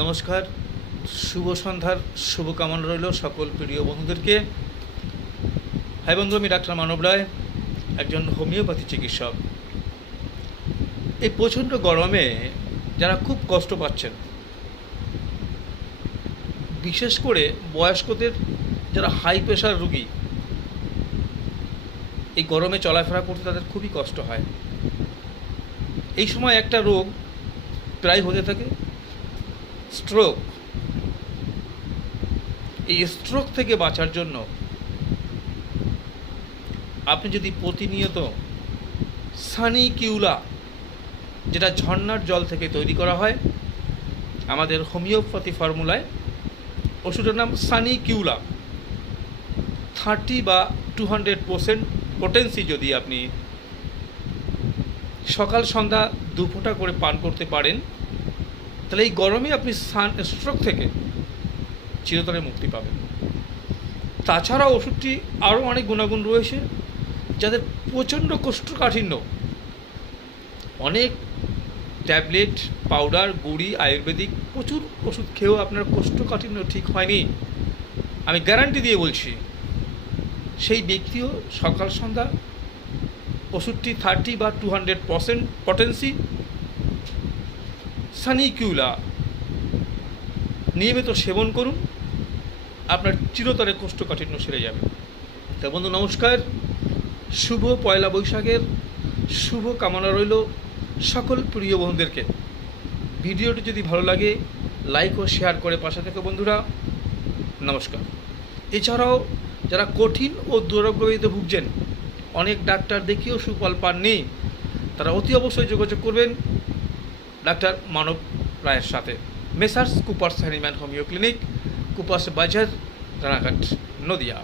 নমস্কার, শুভ সন্ধ্যার শুভকামনা রইল সকল প্রিয় বন্ধুদেরকে। হাই বন্ধু, আমি ডাক্তার মানব রায়, একজন হোমিওপ্যাথি চিকিৎসক। এই প্রচণ্ড গরমে যারা খুব কষ্ট পাচ্ছেন, বিশেষ করে বয়স্কদের যারা হাই প্রেশার রোগী, এই গরমে চলাফেরা করতে তাদের খুবই কষ্ট হয়। এই সময় একটা রোগ প্রায় হতে থাকে, স্ট্রোক। এই স্ট্রোক থেকে বাঁচার জন্য আপনি যদি প্রতিনিয়ত সানি কিউলা, যেটা ঝর্ণার জল থেকে তৈরি করা হয়, আমাদের হোমিওপ্যাথি ফর্মুলায় ওষুধের নাম সানি কিউলা, 30 বা 200% পোটেন্সি যদি আপনি সকাল সন্ধ্যা 2 ফোঁটা করে পান করতে পারেন, তাহলে এই গরমে আপনি স্ট্রোক থেকে চিরতরে মুক্তি পাবেন। তাছাড়া ওষুধটি আরও অনেক গুণাগুণ রয়েছে। যাদের প্রচণ্ড কোষ্ঠকাঠিন্য, অনেক ট্যাবলেট, পাউডার, গুঁড়ি, আয়ুর্বেদিক প্রচুর ওষুধ খেয়েও আপনার কোষ্ঠকাঠিন্য ঠিক হয়নি, আমি গ্যারান্টি দিয়ে বলছি, সেই ব্যক্তিও সকাল সন্ধ্যা ওষুধটি 30 বা 200% পটেন্সি সানিকিউলা নিয়মিত সেবন করুন, আপনার চিরতরে কোষ্ঠকাঠিন্য সেরে যাবে। তা বন্ধু নমস্কার, শুভ পয়লা বৈশাখের শুভ কামনা রইল সকল প্রিয় বন্ধুদেরকে। ভিডিওটি যদি ভালো লাগে লাইক ও শেয়ার করে পাশে থেকে বন্ধুরা, নমস্কার। এছাড়াও যারা কঠিন ও দুরারোগ্য ব্যাধিতে ভুগছেন, অনেক ডাক্তার দেখিয়েও সুফল পাননি, তারা অতি অবশ্যই যোগাযোগ করবেন ডাক্তার মানব রায়ের সাথে। Messrs Cooper's Hahnemann homeo clinic, Cooper's বাজার, রানাঘাট, নদিয়া।